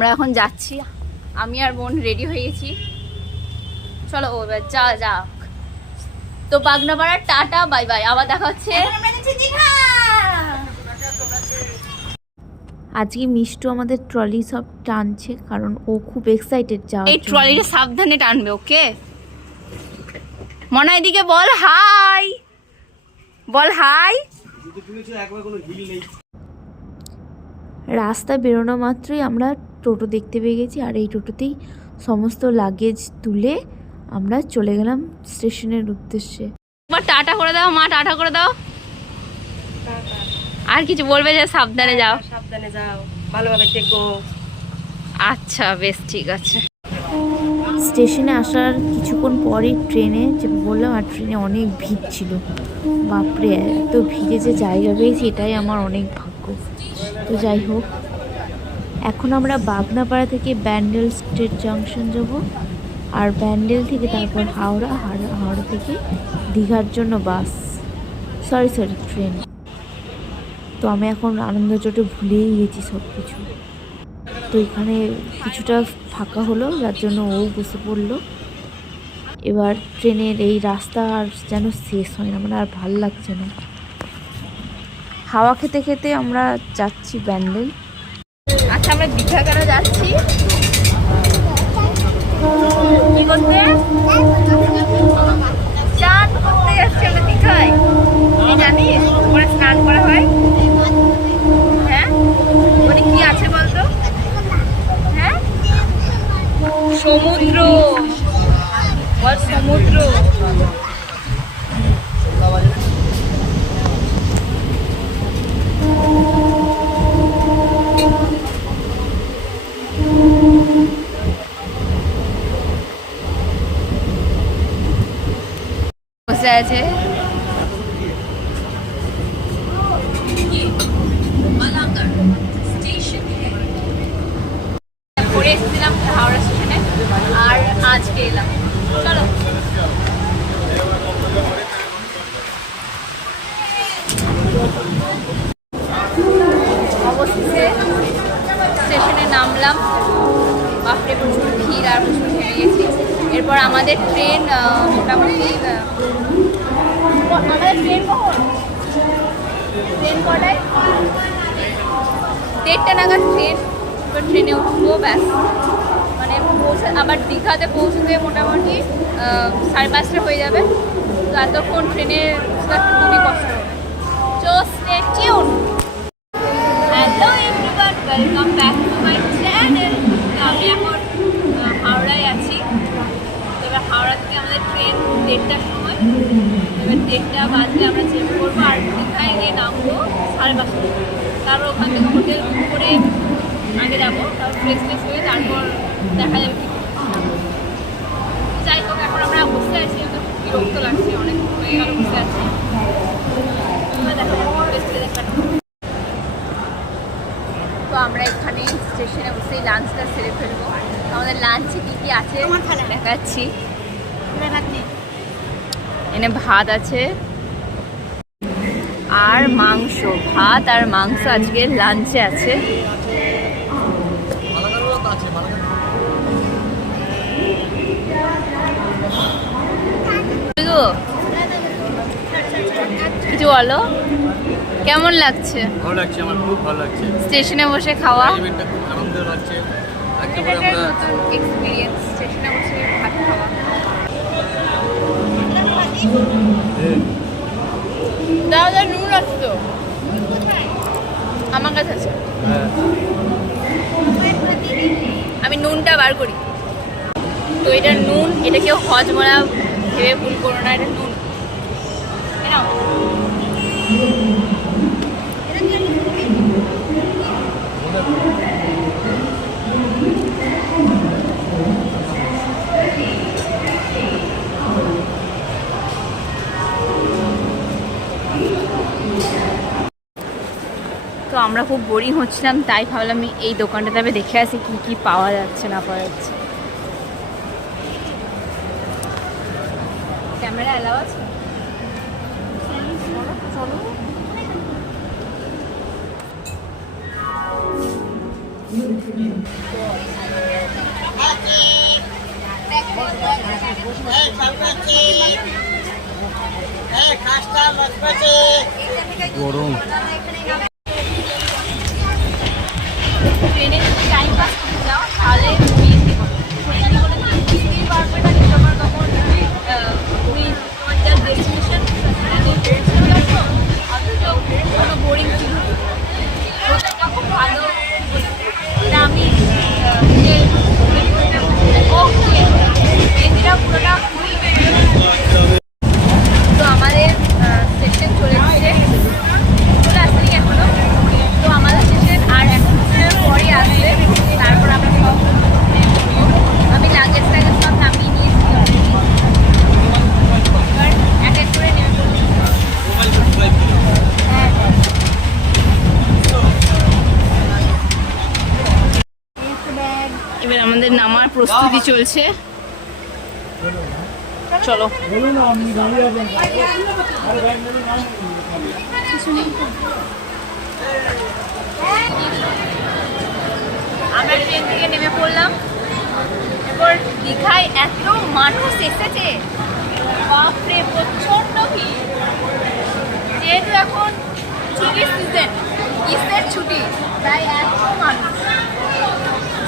আমরা এখন যাচ্ছি, আমি আর বোন রেডি হয়ে গেছি। চলো এবার যা যাক। তো বাগনাপাড়া টাটা বাই বাই, আবার দেখা হচ্ছে। আজকে মিষ্টু আমাদের ট্রলি সব টানছে, কারণ ও খুব এক্সাইটেড যাওয়ার এই জন্য। ট্রলিটা সাবধানে টানবে, ওকে? মনা এদিকে বল হাই, বল হাই। রাস্তা বেরোনো মাত্রই আমরা টোটো দেখতে পেয়ে গেছি, আর এই টোটোতেই সমস্ত লাগেজ তুলে আমরা চলে গেলাম স্টেশনের উদ্দেশ্যে। একবার টাটা করে দাও মা, টাটা করে দাও। আর কিছু বলবে যে সাবধানে যাও? সাবধানে যাও, ভালোভাবে থেকো। আচ্ছা বেশ, ঠিক আছে। স্টেশনে আসার কিছুক্ষণ পরই ট্রেনে যে বললাম, আর ট্রেনে অনেক ভিড় ছিল। বাপরে, এত ভিড়ে যে জায়গা পেয়েছি এটাই আমার অনেক ভাগ্য। তো যাই হোক, এখন আমরা বাগনাপাড়া থেকে ব্যান্ডেল স্টেট জাংশন যাব, আর ব্যান্ডেল থেকে তারপর হাওড়া, হাওড়া থেকে দীঘার জন্য বাস, সরি ট্রেন। তো আমি এখন আনন্দচটে ভুলেই গেছি সব কিছু। তো এখানে কিছুটা ফাঁকা হলো, যার জন্য ও বসে পড়লো। এবার ট্রেনের এই রাস্তা আর যেন শেষ হয় না, মানে আর ভাল লাগছে না। হাওয়া খেতে খেতে আমরা যাচ্ছি ব্যান্ডেল। আচ্ছা আমরা দীঘা কেন যাচ্ছি? কি করতে? চান করতে যাচ্ছি আমরা দীঘায়। তুই জানিস ওখানে স্নান করা হয়? হ্যাঁ, ওখানে কি আছে বলতো? হ্যাঁ, সমুদ্র। বল সমুদ্র। বসে আছে ঘুরে এসেছিলাম হাওড়া স্টেশনে, আর আজকে এলাম। চলো অবশেষে স্টেশনে নামলাম। বাপরে প্রচুর ভিড় আর প্রচুর ঘেমে গেছি। এরপর আমাদের ট্রেন মোটামুটি আমাদের ট্রেন কখন? ট্রেন কটায়? 1:30 নাগাদ ট্রেন। এবার ট্রেনে উঠবো, ব্যাস মানে পৌঁছে আবার দীঘাতে পৌঁছতে মোটামুটি 5:30 হয়ে যাবে। তো এতক্ষণ ট্রেনে খুবই কষ্ট হবে। So stay tune. Hello everyone, welcome back to my channel. আমি এখন হাওড়ায় আছি। এবার হাওড়া থেকে আমাদের ট্রেন 1:30টার সময়। এবার 1:30 বাজলে আমরা চেপে করবো, আর দীঘায় গিয়ে নামবো 5:30। তারপর ওখান থেকে হোটেল বুক করে আগে যাবো, তারপর ফ্রেশ হয়ে তারপর দেখা যাবে কি। যাই হোক, এখন আমরা বসে আছি, খুব বিরক্ত লাগছে, অনেক হয়ে গেল বসে আছি। তো আমরা এখানে স্টেশনে বসেই লাঞ্চটা সেরে ফেলবো। আমাদের লাঞ্চে কী কী আছে দেখাচ্ছি। এনে ভাত আছে আর মাংস, ভাত আর মাংস আজকে লাঞ্চে আছে। কিছু বলো, কেমন লাগছে? ভালো লাগছে, আমার খুব ভালো লাগছে। স্টেশনে বসে খাওয়া খুব আনন্দ লাগছে। একটা নতুন এক্সপিরিয়েন্স, স্টেশনে বসে ভাত খাওয়া। দাদা নুন আছে তো? আমার কাছে আছে, আমি নুনটা বার করি। তো এটা নুন, এটা কেউ হজমরা ভেবে ভুল করো না, এটা নুন। নাও। তো আমরা খুব বোরিং হচ্ছিলাম, তাই ভাবলাম আমি এই দোকানটাতে আমি দেখে আসি কি কি পাওয়া যাচ্ছে না পাওয়া যাচ্ছে। ক্যামেরা অ্যালাউ আছে? চলো। গরম। ট্রেনে যদি টাইম পাস করতে যাও তাহলে বিএসসি করো। বিএসসি করলে তুমি বুঝতেই পারবে না যে তোমার তখন তুমি তোমার যা ডেস্টিনেশন অথচ কোনো বোরিং ফিল হবে। হোটেলটা খুব ভালো, দামি, এদিরা পুরোটা ফুল। তো আমাদের সেকশন চলে আসছে এখনো। তো আমাদের সেকশন আর এখন পরে আসবে, তারপর আমরা সব আমি লাগেজ সব নামিয়ে নিয়েছি। এবার এক এক করে নেমে পড়ছি। হ্যাঁ, এবার আমাদের নামার প্রস্তুতি চলছে। চলো আমরা ট্রেন থেকে নেমে পড়লাম। এরপর দীঘায় এত মানুষ এসেছে, বাপরে প্রচন্ড ভিড়। যেহেতু এখন ছুটির সিজন, গ্রীষ্মের ছুটি, তাই এত মানুষ।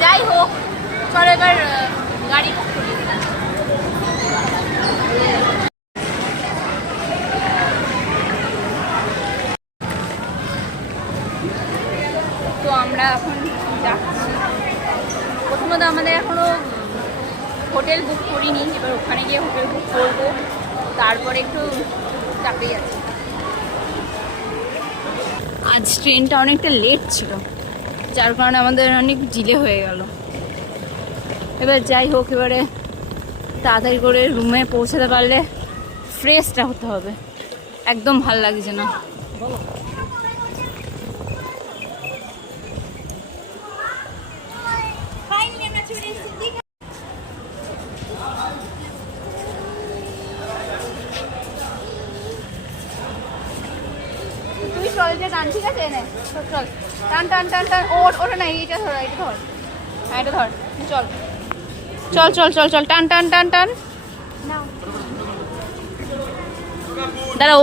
যাই হোক, চলো এবার গাড়ি বুক করি। তো আমরা এখন যাচ্ছি। প্রথমত আমাদের এখনো হোটেল বুক করিনি, এবার ওখানে গিয়ে হোটেল বুক করবো, তারপরে একটু চাপে যাচ্ছি। আজ ট্রেনটা অনেকটা লেট ছিল, যার কারণে আমাদের অনেক ডিলে হয়ে গেল। এবার যাই হোক, এবারে তাড়াতাড়ি করে রুমে পৌঁছাতে পারলে ফ্রেশটা হতে হবে, একদম ভাল লাগছে না। তুই চল যে টান, ঠিক আছে? এনে চল, টান টান টান টান। ওটা নাই, এটা ধর, এটা ধর, হ্যাঁ এটা ধর, চল চল চল চল চল, টান টান টান টান। দাঁড়াও,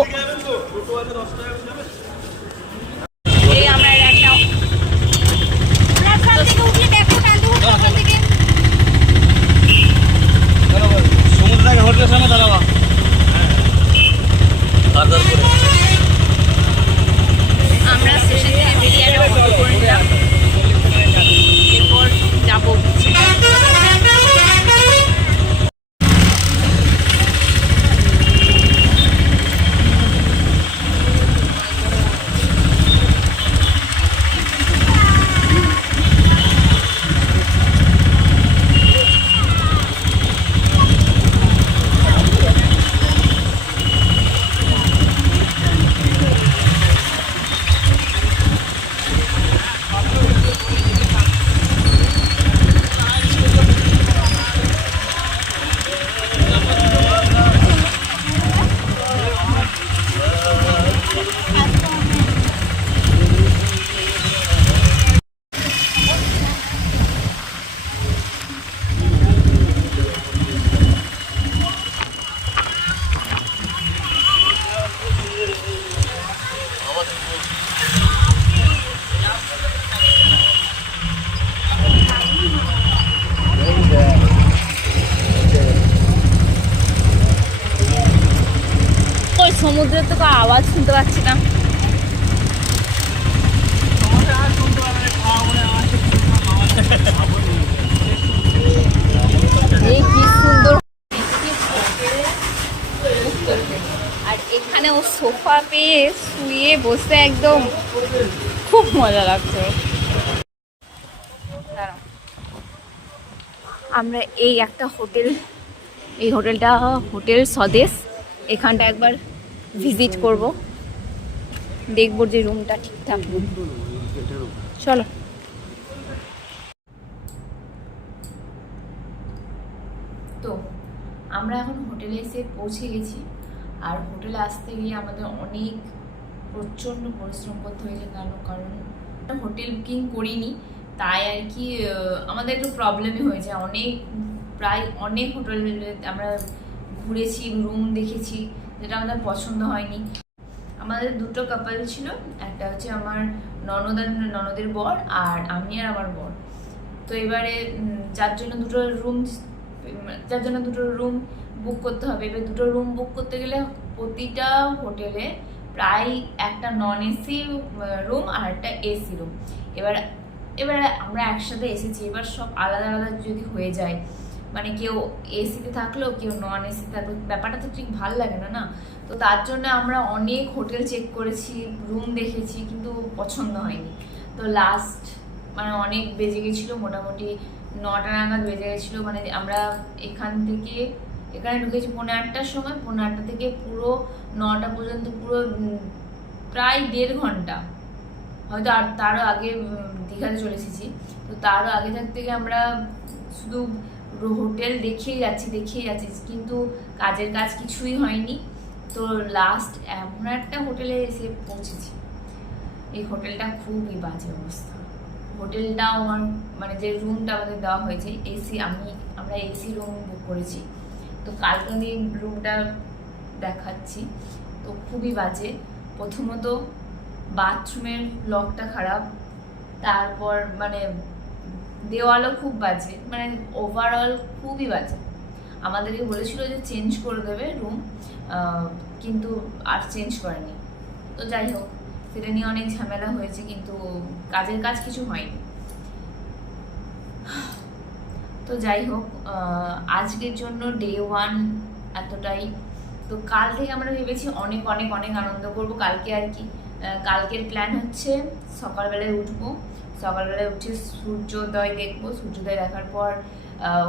এই আমরা একটা সমুদ্র হোটেলের সামনে দাঁড়াবা। আমরা স্টেশন থেকে বেরিয়ে একটা অটো করে নিলাম, এরপর যাবো। সমুদ্রের তো আওয়াজ শুনতে পাচ্ছি না। এই কি সুন্দর, আর এখানে ও সোফা পেয়ে শুয়ে বসে একদম খুব মজা লাগছে। আমরা এই একটা হোটেল, এই হোটেলটা হোটেল স্বদেশ, এখানটা একবার ভিজিট করব, দেখবো যে রুমটা ঠিকঠাক। চলো। তো আমরা এখন হোটেলে এসে পৌঁছে গেছি, আর হোটেলে আসতে গিয়ে আমাদের অনেক প্রচণ্ড পরিশ্রম করতে হয়েছে। কারণ হোটেল বুকিং করিনি, তাই আর কি আমাদের একটু প্রবলেমই হয়েছে। অনেক প্রায় অনেক হোটেল আমরা ঘুরেছি, রুম দেখেছি, যেটা আমাদের পছন্দ হয়নি। আমাদের দুটো কাপল ছিল, একটা হচ্ছে আমার ননদের বর আর আমি আর আমার বর। তো এবারে যার জন্য দুটো রুম বুক করতে হবে। এবার দুটো রুম বুক করতে গেলে প্রতিটা হোটেলে প্রায় একটা নন এসি রুম আর একটা এসি রুম। এবার আমরা একসাথে এসেছি, এবার সব আলাদা আলাদা যদি হয়ে যায়, মানে কেউ এসিতে থাকলো কেউ নন এসিতে থাকলো, ব্যাপারটা তো ঠিক ভালো লাগে না না। তো তার জন্য আমরা অনেক হোটেল চেক করেছি, রুম দেখেছি, কিন্তু পছন্দ হয়নি। তো লাস্ট মানে অনেক বেজে গেছিলো, মোটামুটি 9টা নাগাদ বেজে গেছিলো। মানে আমরা এখানে ঢুকেছি 8:30টার সময়, 8:30 থেকে পুরো 9টা পর্যন্ত পুরো প্রায় 1.5 ঘন্টা, হয়তো আর তারও আগে দীঘাতে চলে এসেছি। তো তারও আগে থাকতে আমরা শুধু হোটেল দেখিয়ে যাচ্ছি, কিন্তু কাজের কাজ কিছুই হয়নি। তো লাস্ট এমন একটা হোটেলে এসে পৌঁছেছি, এই হোটেলটা খুবই বাজে অবস্থা। হোটেলটাও আমার মানে যে রুমটা আমাদের দেওয়া হয়েছে আমরা এসি রুম বুক করেছি। তো কালকে আমি রুমটা দেখাচ্ছি, তো খুবই বাজে। প্রথমত বাথরুমের লকটা খারাপ, তারপর মানে দেওয়ালও খুব বাজে, মানে ওভারঅল খুবই বাজে। আমাদেরকে বলেছিল যে চেঞ্জ করে দেবে রুম, কিন্তু আর চেঞ্জ করেনি। তো যাই হোক, সেটা নিয়ে অনেক ঝামেলা হয়েছে, কিন্তু কাজের কাজ কিছু হয়নি। তো যাই হোক, আজকের জন্য ডে 1 এতটাই। তো কাল থেকে আমরা ভেবেছি অনেক অনেক অনেক আনন্দ করব কালকে। আর কি কালকের প্ল্যান হচ্ছে সকালবেলায় উঠবো, সকালবেলায় উঠে সূর্যোদয় দেখবো, সূর্যোদয় দেখার পর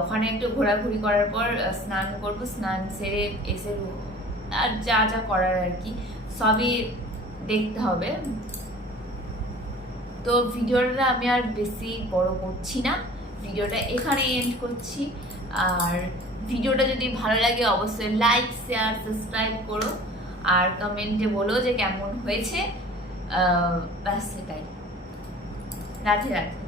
ওখানে একটু ঘোরাঘুরি করার পর স্নান করব, স্নান সেরে এসে আর যা যা করার আর কি সবই দেখতে হবে। তো ভিডিওটা আমি আর বেশি বড় করছি না, ভিডিওটা এখানে এন্ড করছি। আর ভিডিওটা যদি ভালো লাগে অবশ্যই লাইক, শেয়ার, সাবস্ক্রাইব করো, আর কমেন্টে বলো যে কেমন হয়েছে। ব্যাস সেটাই। রাধে রাধে।